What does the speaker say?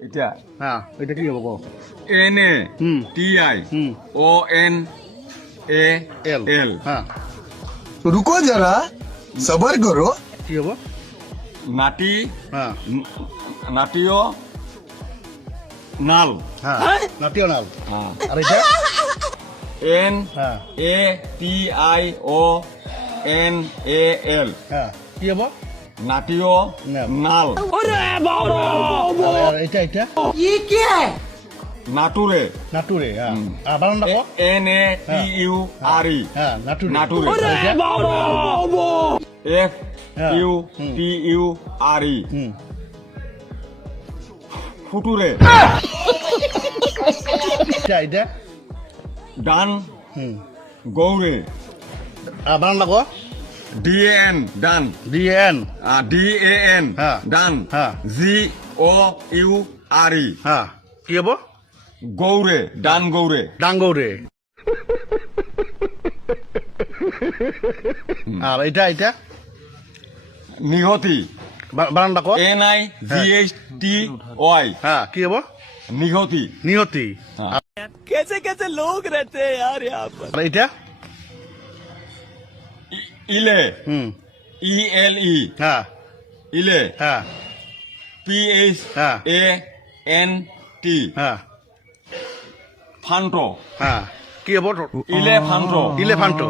এটা হ্যাঁ এটা কি হবে কো NA TI ONAL হ্যাঁ रुको जरा सबर करो কি হবে নাটি হ্যাঁ নাটিও নাল হ্যাঁ নাটিওনাল হ্যাঁ আর এটা হ্যাঁ NATIONAL হ্যাঁ কি হবে নাটিও নাল। নাল আর এটা এটা নাটুরে নাটুরে হ্যাঁ আর বানানটা কো NATURE হ্যাঁ নাটুরে নাটুরে আর এটা? FUTURE ফুটুরে এটা এটা ডান হুম গৌরে আর বানানটা কো DAN ডান ডিএন DAN হ্যাঁ। ডান হ্যাঁ। GOURE হ্যাঁ কি হবে গৌরে ডান গৌরে ডাঙ্গৌরে আর এটা এটা নিহতি বানানটা কো NIGHTY হ্যাঁ কি হবে নিহতি নিহতি হ্যাঁ। कैसे कैसे लोग रहते हैं यार यहाँ पर আর এটা ইলে হুম ELE হ্যাঁ ইলে হ্যাঁ PHANT হ্যাঁ ফান্টো হ্যাঁ কি হবে ইলেফান্টো ইলেফান্টো